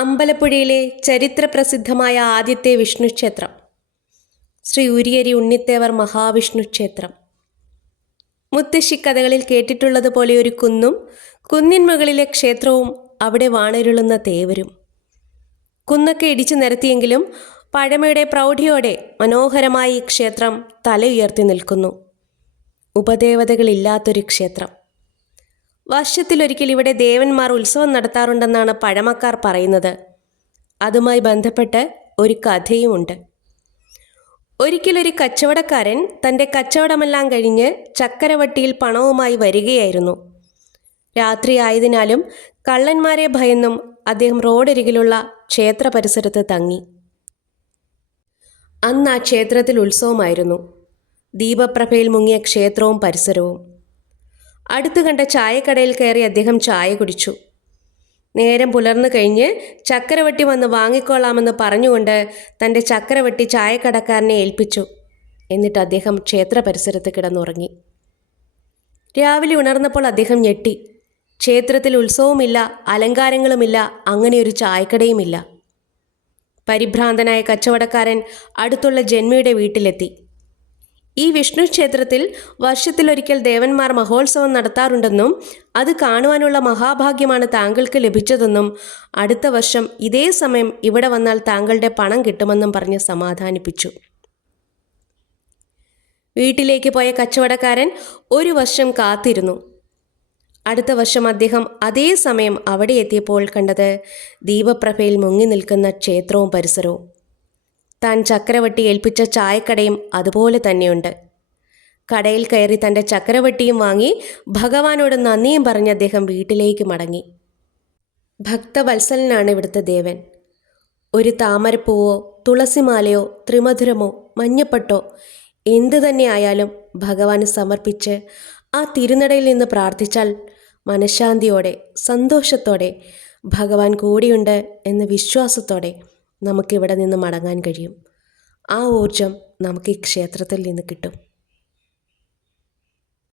അമ്പലപ്പുഴയിലെ ചരിത്രപ്രസിദ്ധമായ ആദ്യത്തെ വിഷ്ണു ക്ഷേത്രം ശ്രീ ഉരിയരി ഉണ്ണിത്തേവർ മഹാവിഷ്ണു ക്ഷേത്രം. മുത്തശ്ശിക്കഥകളിൽ കേട്ടിട്ടുള്ളതുപോലെ ഒരു കുന്നും കുന്നിൻ മുകളിലെ ക്ഷേത്രവും അവിടെ വാണിരുളുന്ന തേവരും. കുന്നൊക്കെ ഇടിച്ചു നിരത്തിയെങ്കിലും പഴമയുടെ പ്രൗഢിയോടെ മനോഹരമായി ഈ ക്ഷേത്രം തല ഉയർത്തി നിൽക്കുന്നു. ഉപദേവതകളില്ലാത്തൊരു ക്ഷേത്രം. വർഷത്തിലൊരിക്കൽ ഇവിടെ ദേവന്മാർ ഉത്സവം നടത്താറുണ്ടെന്നാണ് പഴമക്കാർ പറയുന്നത്. അതുമായി ബന്ധപ്പെട്ട് ഒരു കഥയുമുണ്ട്. ഒരിക്കലൊരു കച്ചവടക്കാരൻ തൻ്റെ കച്ചവടമെല്ലാം കഴിഞ്ഞ് ചക്കരവട്ടിയിൽ പണവുമായി വരികയായിരുന്നു. രാത്രി ആയതിനാലും കള്ളന്മാരെ ഭയന്നും അദ്ദേഹം റോഡരികിലുള്ള ക്ഷേത്ര പരിസരത്ത് തങ്ങി. അന്ന് ആ ക്ഷേത്രത്തിൽ ഉത്സവമായിരുന്നു. ദീപപ്രഭയിൽ മുങ്ങിയ ക്ഷേത്രവും പരിസരവും. അടുത്തു കണ്ട ചായക്കടയിൽ കയറി അദ്ദേഹം ചായ കുടിച്ചു. നേരം പുലർന്നു കഴിഞ്ഞ് ചക്കരവട്ടി വന്ന് വാങ്ങിക്കൊള്ളാമെന്ന് പറഞ്ഞുകൊണ്ട് തൻ്റെ ചക്കരവട്ടി ചായക്കടക്കാരനെ ഏൽപ്പിച്ചു. എന്നിട്ട് അദ്ദേഹം ക്ഷേത്ര പരിസരത്ത് കിടന്നുറങ്ങി. രാവിലെ ഉണർന്നപ്പോൾ അദ്ദേഹം ഞെട്ടി. ക്ഷേത്രത്തിൽ ഉത്സവവുമില്ല, അലങ്കാരങ്ങളുമില്ല, അങ്ങനെയൊരു ചായക്കടയുമില്ല. പരിഭ്രാന്തനായ കച്ചവടക്കാരൻ അടുത്തുള്ള ജന്മിയുടെ വീട്ടിലെത്തി. ഈ വിഷ്ണു ക്ഷേത്രത്തിൽ വർഷത്തിലൊരിക്കൽ ദേവന്മാർ മഹോത്സവം നടത്താറുണ്ടെന്നും അത് കാണുവാനുള്ള മഹാഭാഗ്യമാണ് താങ്കൾക്ക് ലഭിച്ചതെന്നും അടുത്ത വർഷം ഇതേ സമയം ഇവിടെ വന്നാൽ താങ്കളുടെ പണം കിട്ടുമെന്നും പറഞ്ഞ് സമാധാനിപ്പിച്ചു. വീട്ടിലേക്ക് പോയ കച്ചവടക്കാരൻ ഒരു വർഷം കാത്തിരുന്നു. അടുത്ത വർഷം അദ്ദേഹം അതേ സമയം അവിടെ എത്തിയപ്പോൾ കണ്ടത് ദീപപ്രഭയിൽ മുങ്ങി നിൽക്കുന്ന ക്ഷേത്രവും പരിസരവും. താൻ ചക്കരവട്ടി ഏൽപ്പിച്ച ചായക്കടയും അതുപോലെ തന്നെയുണ്ട്. കടയിൽ കയറി തൻ്റെ ചക്കരവട്ടിയും വാങ്ങി ഭഗവാനോട് നന്ദിയും പറഞ്ഞ് അദ്ദേഹം വീട്ടിലേക്ക് മടങ്ങി. ഭക്തവത്സലനാണ് ഇവിടുത്തെ ദേവൻ. ഒരു താമരപ്പൂവോ തുളസിമാലയോ ത്രിമധുരമോ മഞ്ഞപ്പട്ടോ എന്തു തന്നെ ആയാലും ഭഗവാന് സമർപ്പിച്ച് ആ തിരുനടയിൽ നിന്ന് പ്രാർത്ഥിച്ചാൽ മനഃശാന്തിയോടെ സന്തോഷത്തോടെ ഭഗവാൻ കൂടിയുണ്ട് എന്ന വിശ്വാസത്തോടെ നമുക്കിവിടെ നിന്ന് മടങ്ങാൻ കഴിയും. ആ ഊർജം നമുക്ക് ഈ ക്ഷേത്രത്തിൽ നിന്ന് കിട്ടും.